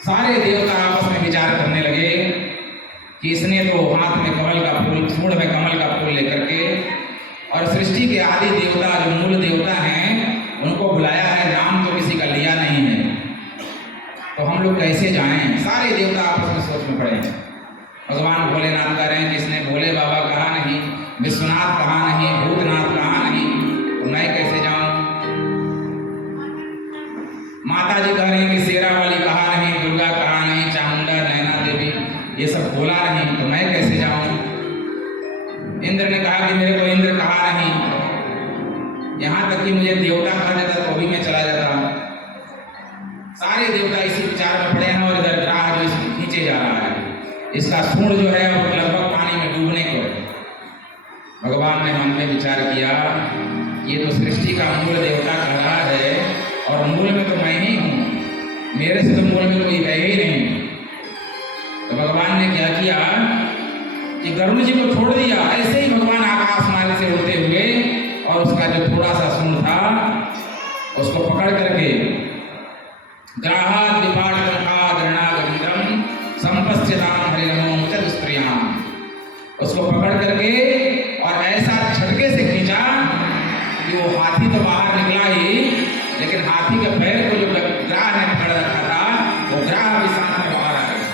सारे देवता आपस में विचार करने लगे कि इसने तो हाथ में कमल का फूल, सूंड में कमल का फूल लेकर के और सृष्टि के आदि देवता जो मूल देवता हैं उनको बुलाया है, नाम तो किसी का लिया नहीं है, तो हम लोग कैसे जाएं? सारे देवता आपस में सोच में पड़े। भगवान भोलेनाथ कह रहे हैं कि इसने भोले बाबा कहा नहीं, विश्वनाथ कहा नहीं, भूतनाथ कहा नहीं, तो मैं कैसे जाऊं? माता जी कह रही हैं कि शेरा वाली कहा नहीं, दुर्गा कहा नहीं, चामुंडा, नैना देवी ये सब बोला नहीं, तो मैं कैसे जाऊं? इंद्र ने कहा कि मेरे को इंद्र कहा नहीं, यहां तक कि मुझे देवता कहा जाता तो भी मैं चला जाता। सारे देवता इसी विचार में पड़े हैं और इधर ग्राह जो इसको खींचे जा रहा है, इसका सूंड जो है वो लगभग पानी में डूबने को है। भगवान ने मन में विचार किया, ये तो सृष्टि का मूल देवता कह रहा है और मूल में तो मैं ही हूँ, मेरे से तो मूल में कोई है ही नहीं। तो भगवान ने क्या किया कि गरुड़ जी को छोड़ दिया, ऐसे ही भगवान आकाश मार्ग से उड़ते हुए और उसका जो थोड़ा सा सूंड था उसको पकड़ करके ग्राहात विपाट गृणागंधम संपस्यताम हरिरमो चतुस्त्रियाम, उसको पकड़ करके और ऐसा झटके से खींचा कि वो हाथी तो बाहर निकला ही, लेकिन हाथी के पैर को जो ग्राह ने पकड़ रखा था वो ग्राह भी साथ में बाहर आ गया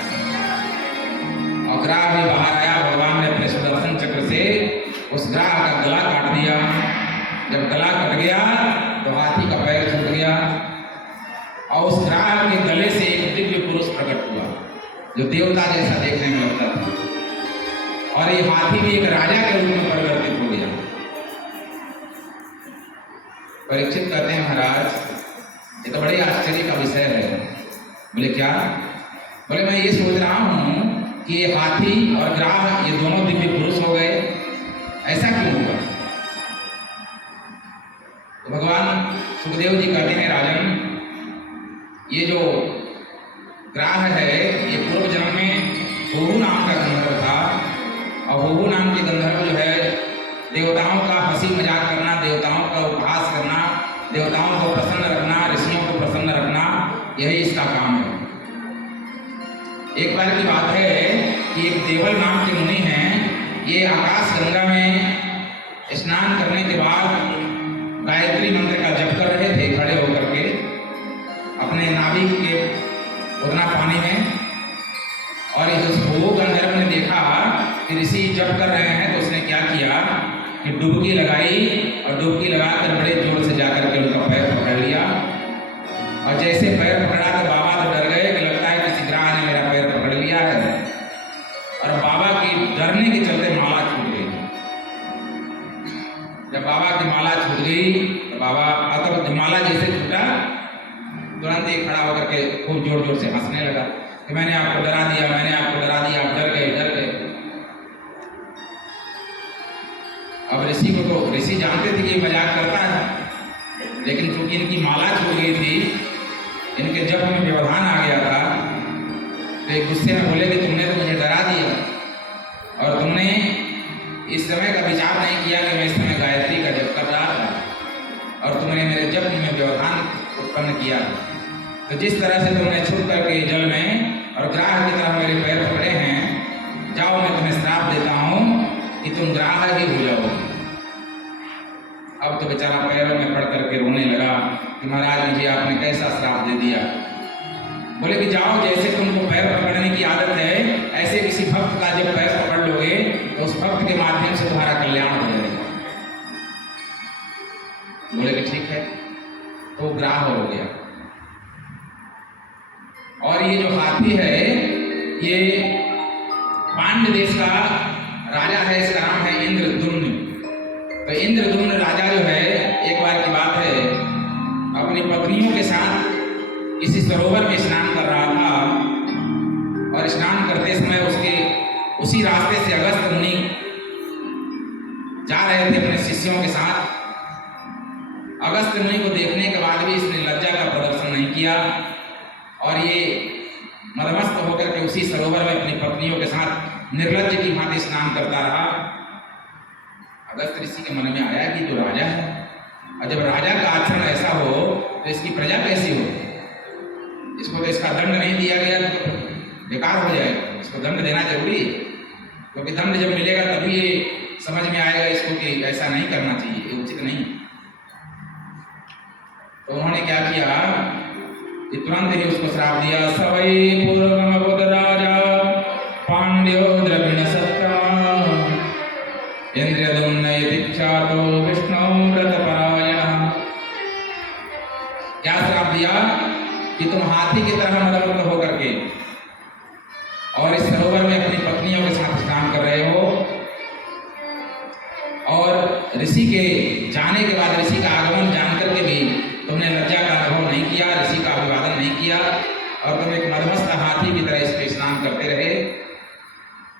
और ग्राह भी बाहर आया। भगवान ने अपने सुदर्शन चक्र से उस ग्राह का गला काट दिया। जब गला कट गया तो हाथी का पैर छूट गया और उस ग्राह के गले से एक दिव्य पुरुष प्रकट हुआ जो देवता जैसा देखने में लगता था, और ये हाथी भी एक राजा के रूप में परिवर्तित हो गया। परीक्षित कहते हैं महाराज ये तो बड़े आश्चर्य का विषय है। बोले क्या? बोले मैं ये सोच रहा हूँ कि ये हाथी और ग्राह ये दोनों दिव्य पुरुष हो गए, ऐसा क्यों हुआ? तो भगवान सुखदेव जी कहते हैं राजन, ये जो ग्राह है ये पूर्व जन्म में होहू नाम का गंधर्व था और होहू नाम के गंधर्व जो है देवताओं का हंसी मजाक करना, देवताओं का उपहास करना, देवताओं को प्रसन्न रखना, ऋषियों को प्रसन्न रखना, यही इसका काम है। एक बार की बात है कि एक देवल नाम के मुनि हैं, ये आकाश गंगा में स्नान करने के बाद गायत्री मंत्र का जप कर रहे थे खड़े होकर के अपने नाभि के उतना पानी में, और इस वो गंधर्व ने देखा कि ऋषि जप कर रहे हैं तो उसने क्या किया कि डुबकी लगाई और डुबकी लगाकर बड़े जोर से जाकर के उनका पैर पकड़ लिया, और जैसे पैर पकड़ा तो बाबा तो डर गए कि लगता है किसी ग्राह ने मेरा पैर पकड़ लिया है, और बाबा की डरने के चलते माला छूट गई। जब बाबा की माला छूट गई तो बाबा तब माला जैसे छूटा तुरंत ही खड़ा होकर के खूब जोर जोर से हंसने लगा कि मैंने आपको डरा दिया, मैंने आपको डरा दिया, आप डर गए, डर गए। अब ऋषि को तो ऋषि जानते थे कि ये मजाक करता है, लेकिन चूंकि इनकी माला छूट गई थी, इनके जप में व्यवधान आ गया था, तो एक गुस्से में बोले कि तुमने तो मुझे डरा दिया और तुमने इस समय का विचार नहीं किया कि मैं इस समय गायत्री का जप कर रहा था और तुमने मेरे जप में व्यवधान उत्पन्न किया। तो जिस तरह से तुमने छुप करके जल में और ग्राह की तरह मेरे पैर पकड़े हैं, जाओ मैं तुम्हें श्राप देता हूँ कि तुम ग्राह ही हो जाओ। अब तो बेचारा पैरों में पड़ करके रोने लगा कि महाराज मुझे आपने कैसा श्राप दे दिया। बोले कि जाओ, जैसे तुमको पैर पकड़ने की आदत है ऐसे किसी भक्त का जब पैर पकड़ लोगे तो उस भक्त के माध्यम से तुम्हारा कल्याण हो जाएगा। बोले कि ठीक है, तो ग्राह हो गया। और ये जो हाथी है ये पांड्य देश का राजा है, इसका नाम है इंद्रद्युम्न। तो इंद्रद्युम्न राजा जो है, एक बार की बात है, अपनी पत्नियों के साथ किसी सरोवर में स्नान कर रहा था और स्नान करते समय उसके उसी रास्ते से अगस्त मुनि जा रहे थे अपने शिष्यों के साथ। अगस्त मुनि को देखने के बाद भी इसने लज्जा का प्रदर्शन नहीं किया और ये मदमस्त होकर के उसी सरोवर में अपनी पत्नियों के साथ निर्लज्ज की भांति स्नान करता रहा। अगस्त ऋषि के मन में आया कि जो राजा है, और जब राजा का आचरण ऐसा हो तो इसकी प्रजा कैसी हो, इसको तो इसका दंड नहीं दिया गया तो बेकार हो जाएगा, इसको दंड देना जरूरी है, क्योंकि दंड जब मिलेगा तभी ये समझ में आएगा इसको कि ऐसा नहीं करना चाहिए, ये उचित नहीं। तो उन्होंने क्या किया कि तुरंत ही उसको श्राप दिया। सवै पूर्वमबुध राजा पांड्यो द्रविण सत्ता इंद्रियदुम्नय दीक्षातो विष्णु व्रत परायण। क्या श्राप दिया कि तुम हाथी की तरह मदमस्त होकर के और इस सरोवर में अपनी पत्नियों के साथ स्नान कर रहे हो, और ऋषि के जाने के बाद, ऋषि का आगमन जान करके भी तुमने लज्जा का अनुभव नहीं किया, ऋषि का अभिवादन नहीं किया, और तुम एक मदमस्त हाथी की तरह इस पे स्नान करते रहे।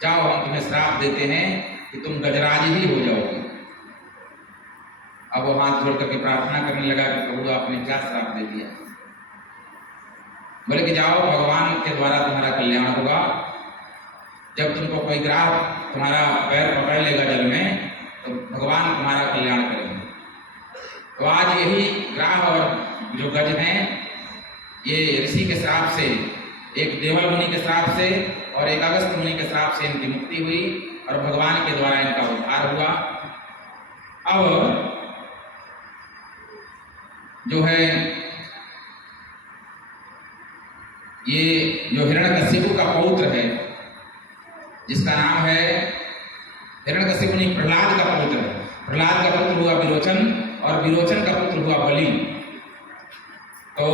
जाओ, हम तुम्हें श्राप देते हैं कि तुम गजराज ही हो जाओगे। अब वो हाथ जोड़ करके प्रार्थना करने लगा कि प्रभु आपने क्या श्राप दे दिया। बोले कि जाओ, भगवान के द्वारा तुम्हारा कल्याण होगा। जब तुमको कोई ग्राह तुम्हारा पैर पकड़ लेगा जल में, तो भगवान तुम्हारा कल्याण करेंगे। तो आज यही ग्राह और जो गज हैं, ये ऋषि के श्राप से, एक देवल मुनि के श्राप से और एक अगस्त मुनि के श्राप से इनकी मुक्ति हुई और भगवान के द्वारा इनका उद्धार हुआ। अब जो है ये जो हिरण्यकशिपु का पौत्र है, जिसका नाम है हिरण्यकशिपु नहीं, प्रहलाद का पुत्र है। प्रहलाद का पुत्र हुआ विरोचन और विरोचन का पुत्र हुआ बलि। तो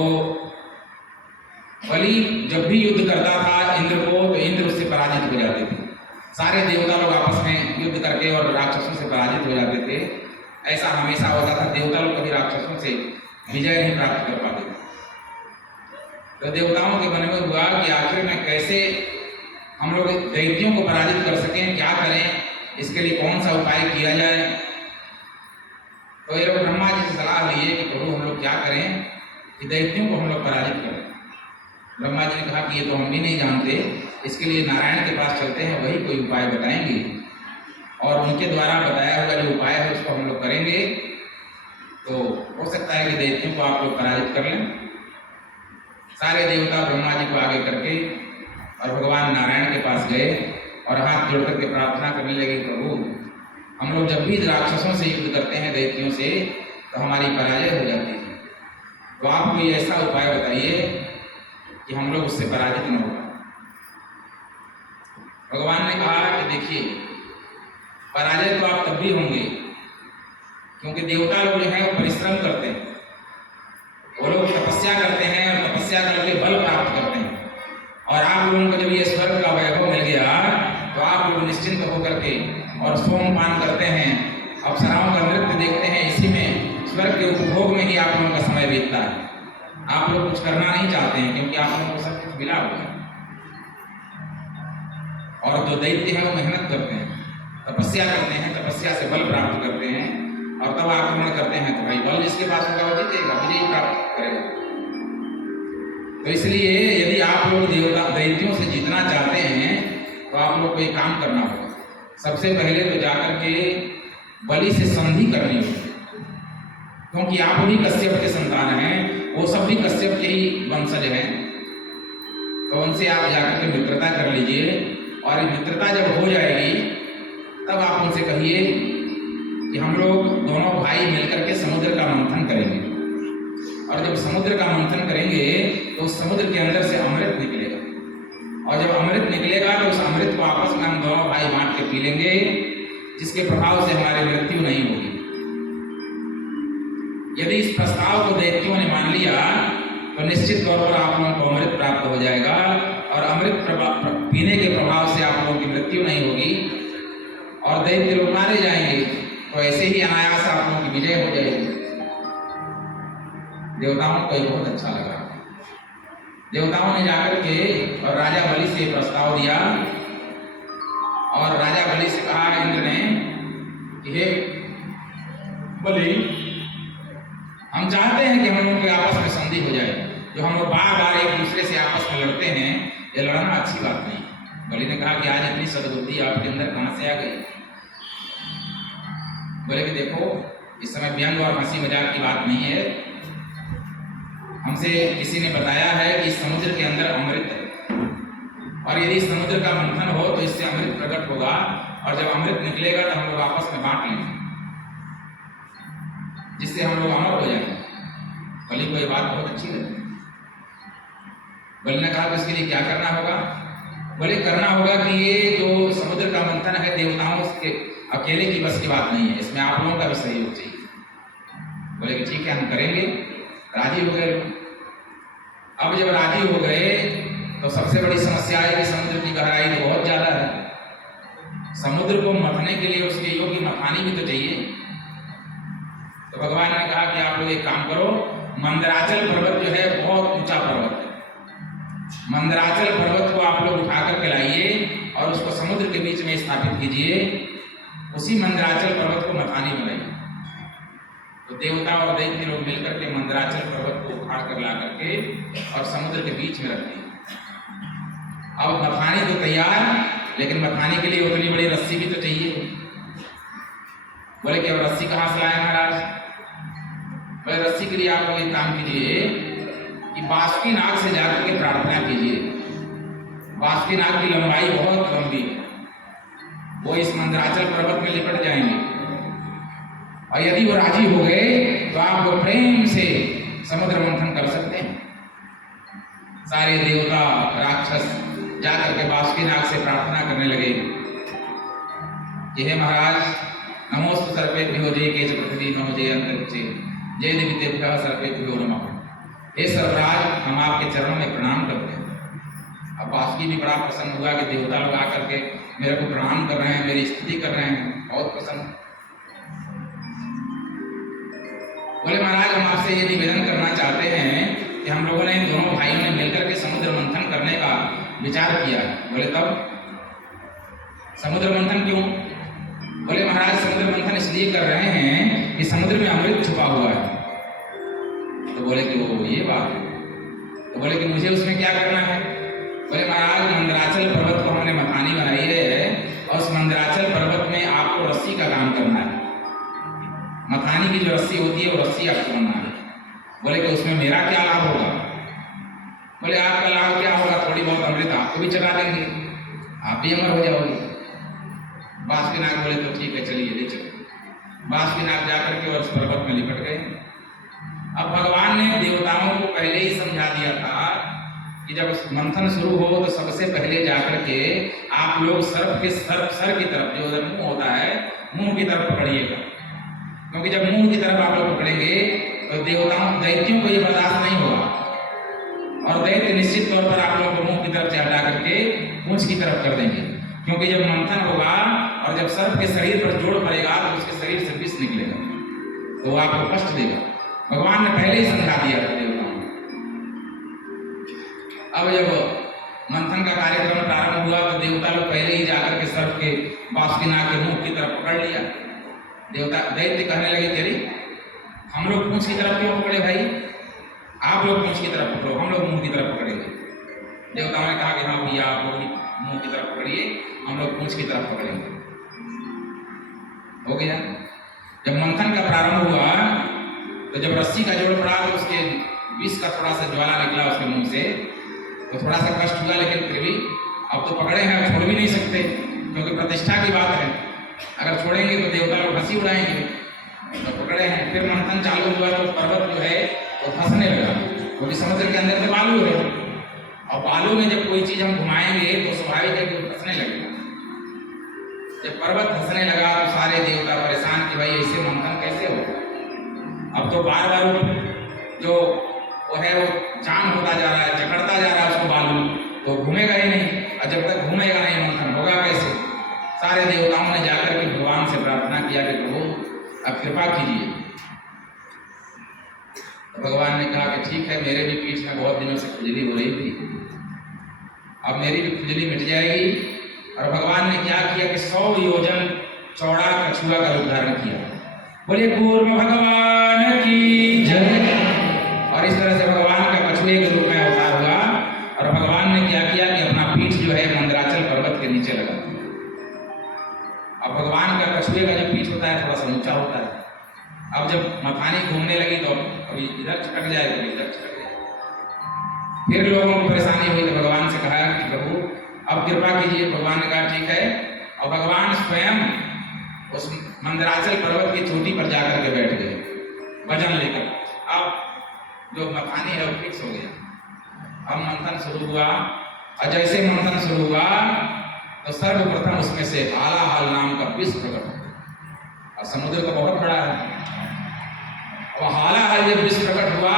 बलि जब भी युद्ध करता था इंद्र को, तो इंद्र उससे पराजित हो जाते थे। सारे देवता लोग आपस में युद्ध करके और राक्षसों से पराजित हो जाते थे। ऐसा हमेशा होता था, देवता लोग कभी राक्षसों से विजय नहीं प्राप्त कर पाते थे। तो देवताओं के मन में हुआ कि आखिर में कैसे हम लोग दैत्यों को पराजित कर सकें, क्या करें, इसके लिए कौन सा उपाय किया जाए। तो ये लोग ब्रह्मा जी से सलाह लिए कि प्रभु हम लोग क्या करें कि दैत्यों को हम लोग पराजित करें। ब्रह्मा जी ने कहा कि ये तो हम भी नहीं जानते, इसके लिए नारायण के पास चलते हैं, वही कोई उपाय बताएंगे और उनके द्वारा बताया हुआ जो उपाय है उसको हम लोग करेंगे, तो हो सकता है कि दैत्यों को आप लोग पराजित कर लें। सारे देवता ब्रह्मा जी को आगे करके और भगवान नारायण के पास गए और हाथ जोड़ करके प्रार्थना करने लगे, प्रभु हम लोग जब भी राक्षसों से युद्ध करते हैं, दैत्यों से, तो हमारी पराजय हो जाती है। तो आप कोई ऐसा उपाय बताइए कि हम लोग उससे पराजित न हो। भगवान ने कहा कि देखिए, पराजय तो आप तब भी होंगे क्योंकि देवता लोग जो है वो परिश्रम करते हैं, वो लोग तपस्या करते हैं और तपस्या करके बल प्राप्त करते हैं। और आप लोगों को जब ये स्वर्ग का वैभव मिल गया तो आप लोग निश्चिंत होकर के और सोमपान करते हैं, अप्सराओं का नृत्य देखते हैं, इसी में स्वर्ग के उपभोग में ही आप लोगों का समय बीतता है। आप लोग कुछ करना नहीं चाहते हैं क्योंकि आप लोगों को सब कुछ मिला हुआ है। और जो दैत्य है वो मेहनत करते हैं, तपस्या करते हैं, तपस्या से बल प्राप्त करते हैं और तब आक्रमण करते हैं। तो भाई बल जिसके पास होगा वो जीतेगा, विजय प्राप्त करेगा। तो इसलिए यदि आप लोग देवता दैत्यों से जीतना चाहते हैं तो आप लोग को एक काम करना होगा। सबसे पहले तो जाकर के बलि से संधि करनी होगी, क्योंकि आप भी कश्यप के संतान हैं, वो सब भी कश्यप के ही वंशज हैं। तो उनसे आप जाकर के मित्रता कर लीजिए और मित्रता जब हो जाएगी तब आप उनसे कहिए कि हम लोग दोनों भाई मिलकर के समुद्र का मंथन करेंगे। और जब समुद्र का मंथन करेंगे तो उस समुद्र के अंदर से अमृत निकलेगा, और जब अमृत निकलेगा तो उस अमृत को आपस में हम दोनों भाई बांट के पी लेंगे, जिसके प्रभाव से हमारी मृत्यु नहीं होगी। यदि इस प्रस्ताव को दैत्यों ने मान लिया तो निश्चित तौर पर आप लोगों को अमृत प्राप्त हो जाएगा और अमृत पीने के प्रभाव से आप लोगों की मृत्यु नहीं होगी और दैत्य लोग मारे जाएंगे। तो ऐसे ही अनायास आप लोगों की विजय हो जाएगी। देवताओं को ये बहुत अच्छा लगा। देवताओं ने जाकर के और राजा बलि से प्रस्ताव दिया और राजा बलि से कहा इंद्र ने कि हे बलि, हम चाहते हैं कि हम लोगों के आपस में संधि हो जाए। जो हम लोग बार बार एक दूसरे से आपस में लड़ते हैं, ये लड़ना अच्छी बात नहीं। बलि ने कहा कि आज इतनी सद्बुद्धि आपके अंदर कहां से आ गई। बोले कि देखो, इस समय व्यंग और हंसी मजाक की बात नहीं है, हमसे किसी ने बताया है कि समुद्र के अंदर अमृत है, और यदि समुद्र का मंथन हो तो इससे अमृत प्रकट होगा, और जब अमृत निकलेगा तो हम लोग आपस में बांट लेंगे, जिससे हम लोग अमर हो जाएंगे। बलि को ये बात बहुत अच्छी लगी। बलि ने कहा तो इसके लिए क्या करना होगा? बोले करना होगा कि ये जो समुद्र का मंथन है देवताओं के अकेले की बस की बात नहीं है, इसमें आप लोगों का भी सहयोग चाहिए। बोले कि ठीक है हम करेंगे। राजी हो गए लोग। अब जब राजी हो गए तो सबसे बड़ी समस्या है कि समुद्र की गहराई तो बहुत ज्यादा है, समुद्र को मथने के लिए उसके योग्य मथानी भी तो चाहिए। तो भगवान ने कहा कि आप लोग एक काम करो, मंदराचल पर्वत जो है बहुत ऊंचा पर्वत है, मंदराचल पर्वत को आप लोग उठा कर के लाइए और उसको समुद्र के बीच में स्थापित कीजिए, उसी मंदराचल पर्वत को मथानी बनाइए। तो देवता और दैत्य लोग मिलकर के मंदराचल पर्वत को उखाड़ कर ला करके और समुद्र के बीच में रख दिए। अब मथानी तो तैयार, लेकिन मथानी के लिए उतनी बड़ी रस्सी भी तो चाहिए। बोले कि अब रस्सी कहाँ से लाए महाराज? बोले रस्सी के लिए आप लोग एक काम कीजिए कि बासुकीनाग से जाकर के प्रार्थना कीजिए। बासुकीनाग की लंबाई बहुत लंबी है, वो इस मंदराचल पर्वत में लिपट जाएंगे, और यदि वो राजी हो गए तो आप वो प्रेम से समुद्र मंथन कर सकते हैं। सारे देवता राक्षस जाकर के बासुकीनाग से प्रार्थना करने लगे कि हे महाराज, नमोस्तु सर्पेभ्यो जय केच पृथ्वी नमो जय अंतरिक्षे जय देवतेभ्यः सर्पेभ्यो नमः। हे सर्वराज, हम आपके चरणों में प्रणाम करते हैं। अब बासुकी भी बड़ा प्रसन्न हुआ कि देवता लोग आकर के मेरे को प्रणाम कर रहे हैं, मेरी स्तुति कर रहे हैं, बहुत प्रसन्न। बोले महाराज, हम आपसे ये निवेदन करना चाहते हैं कि हम लोगों ने दोनों भाइयों ने मिलकर के समुद्र मंथन करने का विचार किया। बोले तब समुद्र मंथन क्यों? बोले महाराज, समुद्र मंथन इसलिए कर रहे हैं कि समुद्र में अमृत छुपा हुआ है। तो बोले कि वो ये बात है। तो बोले कि मुझे उसमें क्या करना है? बोले महाराज, मंदराचल पर्वत को हमने मथानी बनाई है, और उस मंदराचल पर्वत में आपको रस्सी का काम करना है। मथानी की जो रस्सी होती है वो रस्सी आपको बनना है। बोले कि उसमें मेरा क्या लाभ होगा? बोले आपका लाभ क्या होगा? थोड़ी बहुत अमृत आपको भी चढ़ा देंगे, आप भी अमर हो जाओगे। बासुकीनाग बोले तो ठीक है, चलिए ले चलो। बासुकीनाग जाकर के और उस पर्वत में लिपट गए। अब भगवान ने देवताओं को पहले ही समझा दिया था कि जब मंथन शुरू हो तो सबसे पहले जाकर के आप लोग सर्प के सर की तरफ, जो उधर मुंह होता है, मुंह की तरफ पकड़िएगा, क्योंकि जब मुंह की तरफ आप लोग पकड़ेंगे तो देवताओं दैत्यों को ये बर्दाश्त नहीं होगा, और दैत्य निश्चित तौर पर आप लोगों को मुंह की तरफ से हटा करके पूंछ की तरफ कर देंगे। क्योंकि जब मंथन होगा और जब सर्प के शरीर पर जोड़ पड़ेगा तो उसके शरीर से विष निकलेगा, तो वो आपको कष्ट देगा। भगवान ने पहले ही समझा दिया था देवताओं को। अब जब मंथन का कार्यक्रम प्रारंभ हुआ तो देवता लोग पहले ही जाकर के सर्प के बासुकीनाग के मुंह की तरफ पकड़ लिया। देवता दैत्य कहने लगे कि अरे हम लोग पूंछ की तरफ क्यों पकड़े भाई? आप लोग पूंछ की तरफ पकड़ो, हम लोग मुंह की तरफ पकड़ेंगे। देवताओं ने कहा कि हाँ भैया, आप लोग मुंह की तरफ पकड़िए, हम लोग पूंछ की तरफ पकड़ेंगे। हो गया। जब मंथन का प्रारंभ हुआ तो जब रस्सी का जोड़ पड़ा तो उसके विष का थोड़ा सा ज्वाला निकला उसके मुंह से, तो थोड़ा सा कष्ट हुआ, लेकिन फिर भी अब तो पकड़े हैं, छोड़ भी नहीं सकते, क्योंकि प्रतिष्ठा की बात है। अगर छोड़ेंगे तो देवता लोग हंसी उड़ाएंगे, तो पकड़े हैं। फिर मंथन चालू हुआ तो पर्वत जो है वो फंसने लगा, क्योंकि समुद्र के अंदर तो बालू है, और बालू में जब कोई चीज हम घुमाएंगे तो स्वाभाविक है कि वो फंसने लगेगा। जब पर्वत फंसने लगा तो सारे देवता परेशान कि भाई ऐसे मंथन कैसे हो? अब तो बार बार जो वो है वो जाम होता जा रहा है, जकड़ता जा रहा है उसको बालू, तो घूमेगा ही नहीं, और जब तक घूमेगा नहीं मंथन होगा कैसे? सारे देवताओं ने जाकर के भगवान से प्रार्थना किया कि प्रभु अब कृपा कीजिए। तो भगवान ने कहा कि ठीक है, मेरे भी पीठ में बहुत दिनों से खुजली हो रही थी, अब मेरी भी खुजली मिट जाएगी। और भगवान ने क्या किया कि 100 योजन चौड़ा कछुआ का रूप धारण किया। बोले पूर्व भगवान की जय। और इस तरह से भगवान का कछुए के रूप में अवतार हुआ, और भगवान ने क्या किया कि अपना पीठ जो है मंदराचल पर्वत के नीचे लगा। अब भगवान का कछुए का जो पीठ होता है थोड़ा सा ऊंचा होता है। अब जब मथानी घूमने लगी तो कभी इधर छटक जाए, कभी इधर छटक जाए, फिर लोगों को परेशानी हुई तो भगवान से कहा कि प्रभु अब कृपा कीजिए। भगवान ने कहा ठीक है, और भगवान स्वयं उस मंदराचल पर्वत की चोटी पर जाकर के बैठ गए वजन लेकर। अब जो मथानी है वो फिक्स हो गया। अब मंथन शुरू हुआ, और जैसे मंथन शुरू हुआ तो सर्वप्रथम उसमें से हालाहल नाम का विष प्रकट हुआ। और समुद्र तो बहुत बड़ा है, और हालाहल जब विष प्रकट हुआ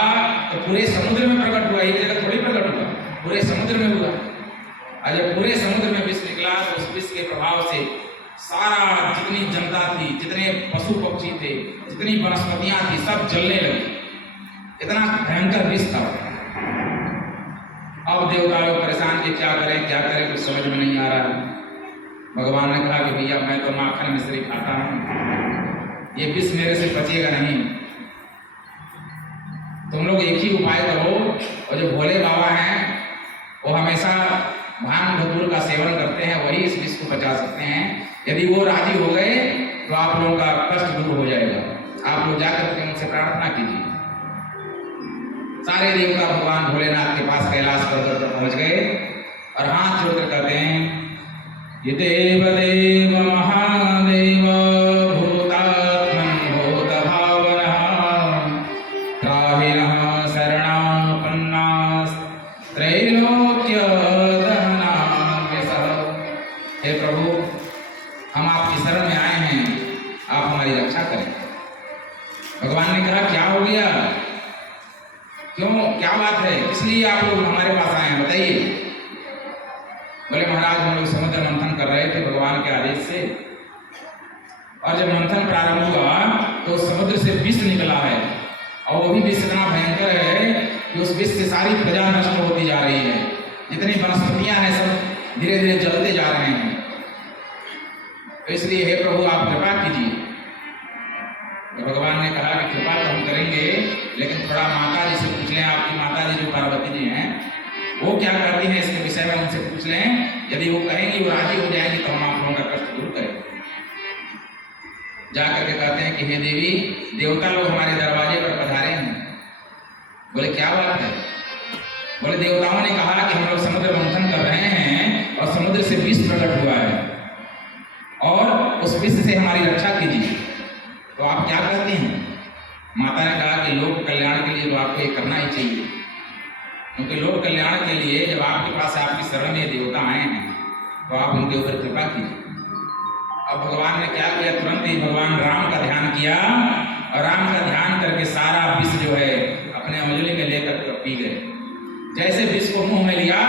तो पूरे समुद्र में प्रकट हुआ, एक जगह थोड़ी प्रकट हुआ, पूरे समुद्र में हुआ। और जब पूरे समुद्र में विष निकला तो उस विष के प्रभाव से सारा जितनी जनता थी, जितने पशु पक्षी थे, जितनी वनस्पतियां थी, सब जलने लगी। इतना भयंकर विष था। अब देवता लोग परेशान कि क्या करें कुछ समझ में नहीं आ रहा। भगवान ने कहा कि भैया मैं तो माखन मिश्री खाता हूं, ये विष मेरे से बचेगा नहीं। तुम लोग एक ही उपाय करो, और जो भोले बाबा हैं वो हमेशा भांग धतूर का सेवन करते हैं, वही इस विष को बचा सकते हैं। यदि वो राजी हो गए तो आप लोगों का कष्ट दूर हो जाएगा। आप लोग जाकर के उनसे प्रार्थना कीजिए। सारे देवता भगवान भोलेनाथ के पास कैलाश पर्वत पर पहुंच गए और हाथ जोड़कर कहते हैं, ये देव देव महादेव भूतात्मन भूत भावनः त्राहिणः शरणापन्नास् त्रैलोक्य दहनान्यसः। हे प्रभु, हम आपकी शरण में आए हैं, आप हमारी रक्षा करें। भगवान ने कहा क्या हो गया, क्यों, क्या बात है, इसलिए आप लोग हमारे पास आए हैं, बताइए। बोले महाराज हम लोग समुद्र मंथन कर रहे थे भगवान के आदेश से, और जब मंथन प्रारंभ हुआ तो समुद्र से विष निकला है, और वो भी विष इतना भयंकर है कि उस विष से सारी प्रजा नष्ट होती जा रही है। जितनी वनस्पतियां हैं सब धीरे धीरे जलते जा रहे हैं। तो इसलिए हे प्रभु आप कृपा कीजिए। तो भगवान ने कहा कि कृपा तो हम करेंगे, लेकिन थोड़ा माता जी से पूछ लें, आपकी माता जी जो पार्वती जी हैं वो क्या करती हैं इसके विषय में उनसे पूछ लें। यदि वो कहेंगी, वो राजी हो जाएंगी तो हम आप लोगों का कष्ट दूर करेंगे। जाकर के कहते हैं कि हे देवी, देवता लोग हमारे दरवाजे पर पधारे हैं। बोले क्या बात है। बोले देवताओं ने कहा कि हम लोग समुद्र मंथन कर रहे हैं और समुद्र से विष प्रकट हुआ है, और उस विष से हमारी रक्षा कीजिए। तो आप क्या कहते हैं। माता ने कहा कि लोक कल्याण के लिए तो आपको ये करना ही चाहिए, क्योंकि लोक कल्याण के लिए जब आपके पास आपकी शरण में देवता आए हैं तो आप उनके ऊपर कृपा कीजिए। अब भगवान ने क्या किया, तुरंत ही भगवान राम का ध्यान किया, और राम का ध्यान करके सारा विष जो है अपने अंजलि में लेकर पी गए। जैसे विष को मुंह में लिया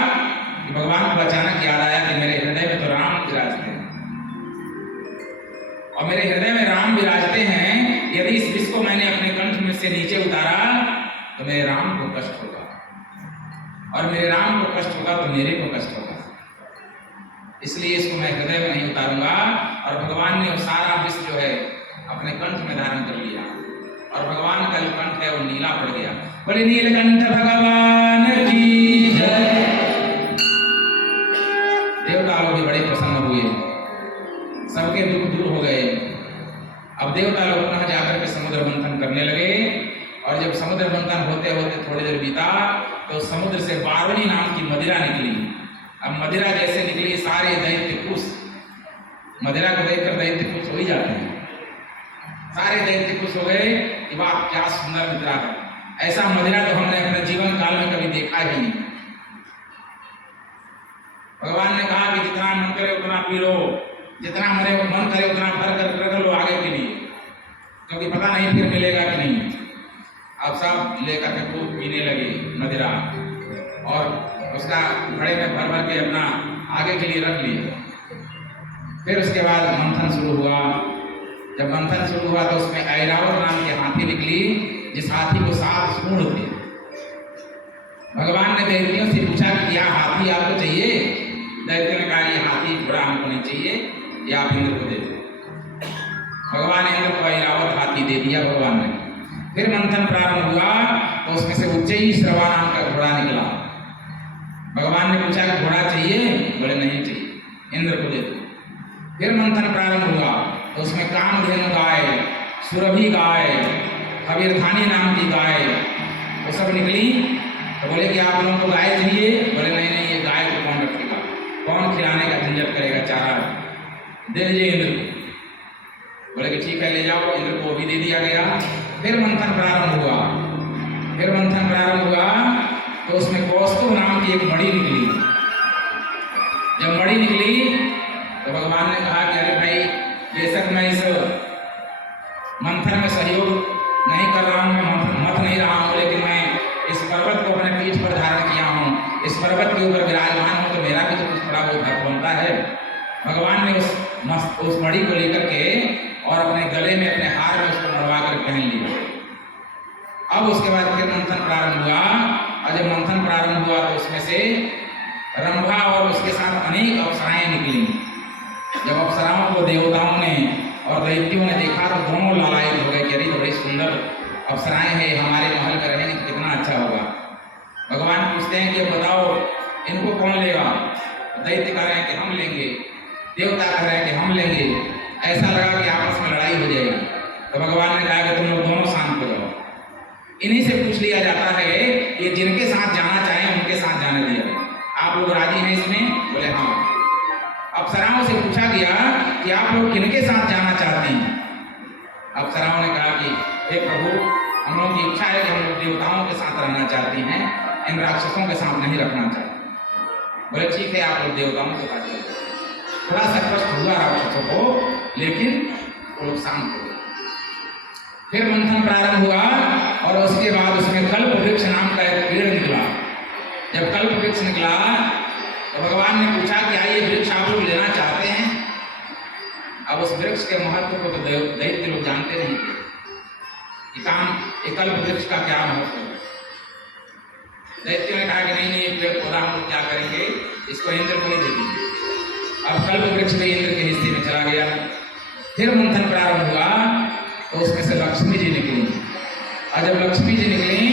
कि भगवान को अचानक याद आया कि मेरे हृदय में तो राम विराजते हैं, और मेरे हृदय में राम विराजते हैं। यदि इस विष को मैंने अपने कंठ में से नीचे उतारा तो मेरे राम को कष्ट होगा, और मेरे राम को कष्ट होगा तो मेरे को कष्ट होगा, इसलिए इसको मैं हृदय में नहीं उतारूंगा। और भगवान ने वो सारा विष जो है अपने कंठ में धारण कर लिया, और भगवान का जो कंठ है वो नीला पड़ गया। बोले नीलकंठ भगवान की जय। देवता लोग भी बड़े प्रसन्न हुए, सबके दुख दूर हो गए। अब देवता लोग पुनः जाकर के समुद्र मंथन करने लगे, और जब समुद्र मंथन होते होते थोड़ी देर बीता तो समुद्र से बारुणी नाम की मदिरा निकली। अब मदिरा जैसे निकली, सारे दैत्य खुश, मदिरा को देखकर दैत्य खुश हो ही जाते हैं। सारे दैत्य खुश हो गए कि वाह क्या सुंदर मदिरा है, ऐसा मदिरा तो हमने अपने जीवन काल में कभी देखा ही नहीं। भगवान ने कहा कि जितना मन करे उतना पी लो, जितना मन करे उतना भर कर रख लो आगे के लिए, क्योंकि पता नहीं फिर मिलेगा कि नहीं। अब सब लेकर के खूब पीने लगे मदिरा, और उसका घड़े में भर भर के अपना आगे के लिए रख लिए। फिर उसके बाद मंथन शुरू हुआ। जब मंथन शुरू हुआ तो उसमें ऐरावत नाम की हाथी निकली, जिस हाथी को 7 सूंड थे। भगवान ने दैत्यों से पूछा कि क्या हाथी आपको चाहिए। दैत्यों ने कहा ये हाथी घोड़ा हमको नहीं चाहिए, ये आप इंद्र को दे दो। भगवान ने इंद्र को ऐरावत हाथी दे दिया भगवान ने। फिर मंथन प्रारंभ हुआ तो उसमें से उज्जयी श्रवा नाम का घोड़ा निकला। भगवान ने पूछा कि घोड़ा चाहिए, बोले नहीं चाहिए, इंद्र को दे दो। फिर मंथन प्रारंभ हुआ तो उसमें कामधेनु गाय, सुरभि गाय, कबीरधानी नाम की गाय वो सब निकली, तो बोले कि आप लोगों को गाय चाहिए? बोले नहीं नहीं, ये गाय को कौन रखेगा, कौन खिलाने का झंझट करेगा, चारा दे दीजिए इंद्र को। बोले कि ठीक है ले जाओ। इंद्र को भी दे दिया गया। फिर मंथन प्रारंभ हुआ। फिर मंथन प्रारंभ हुआ तो उसमें कौस्तुभ नाम की एक मणि निकली। जब मणि निकली तो भगवान ने कहा कि अरे भाई, बेशक मैं इस मंथन में सहयोग नहीं कर रहा हूँ, मैं मत नहीं रहा हूँ, लेकिन मैं इस पर्वत को अपने पीठ पर धारण किया हूँ, इस पर्वत के ऊपर विराजमान हूँ, तो मेरा भी तो कुछ थोड़ा बहुत हक बनता है। भगवान ने उस मणि को लेकर के और अपने गले में, अपने हार में उसको मड़वा कर पहन लिया। अब उसके बाद फिर मंथन प्रारंभ हुआ, और जब मंथन प्रारंभ हुआ तो उसमें से रंभा और उसके साथ अनेक अप्सराएं निकली। जब अप्सराओं को देवताओं ने और दैत्यों ने देखा तो दोनों लालायित हो गए कि अरे तो बड़ी सुंदर अप्सराएं हैं, हमारे महल में रहेंगे तो कितना अच्छा होगा। भगवान पूछते हैं कि बताओ इनको कौन लेगा? दैत्य कह रहे हैं कि हम लेंगे, देवता कह रहे हैं कि हम लेंगे। ऐसा लगा कि आपस में लड़ाई हो जाएगी। तो भगवान ने कहा कि तुम लोग दोनों शांत हो जाओ। इन्हीं से पूछ लिया जाता है कि जिनके साथ जाना चाहें उनके साथ जाने दिया। आप लोग राजी हैं इसमें? बोले हाँ। अप्सराओं से पूछा गया कि आप लोग किनके साथ जाना चाहती हैं? अप्सराओं ने कहा कि हे प्रभु, हम लोगों की इच्छा है कि हम लोग देवताओं के साथ रहना चाहती हैं, इन राक्षसों के साथ नहीं रखना चाहते। बोले ठीक है, आप लोग देवताओं के पास चलते। थोड़ा सा कष्ट हुआ राक्षसों को, लेकिन वो लोग शांत हो गए। फिर मंथन प्रारंभ हुआ और उसके बाद उसमें कल्प वृक्ष नाम का एक पेड़ निकला। जब कल्प वृक्ष निकला तो भगवान ने पूछा कि ये वृक्ष आप लोग लेना चाहते हैं? अब उस वृक्ष के महत्व को तो दैत्य लोग जानते नहीं थे कि कल्प वृक्ष का क्या महत्व है। दैत्यों ने कहा कि नहीं नहीं, पेड़ पौधा हम लोग क्या करेंगे, इसको इंद्र को ही दे दीजिए। अब कल्प वृक्ष भी इंद्र के हिस्से में चला गया। फिर मंथन प्रारंभ हुआ तो उसमें से लक्ष्मी जी निकली। और जब लक्ष्मी जी निकली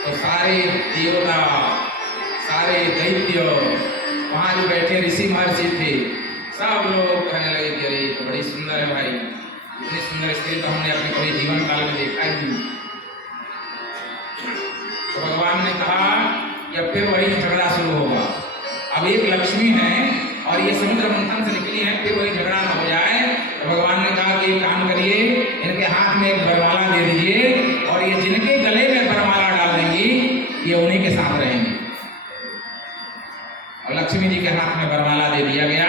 तो सारे देवता, सारे दैत्य, वहाँ जो बैठे ऋषि महर्षि थे, सब लोग कहने लगे कि अरे तो बड़ी सुंदर है भाई, इतनी सुंदर स्त्री तो हमने अपने कभी जीवन काल में देखा ही नहीं। तो भगवान ने कहा कि अब फिर वही झगड़ा शुरू होगा। अब एक लक्ष्मी है और ये समुद्र मंथन से निकली है, फिर वही झगड़ा न हो जाए। तो भगवान ने कहा कि एक काम करिए, इनके हाथ में एक वरमाला दे दीजिए, और ये जिनके गले में वरमाला डाल देंगी ये उन्हीं के साथ रहेंगे। और लक्ष्मी जी के हाथ में वरमाला दे दिया गया।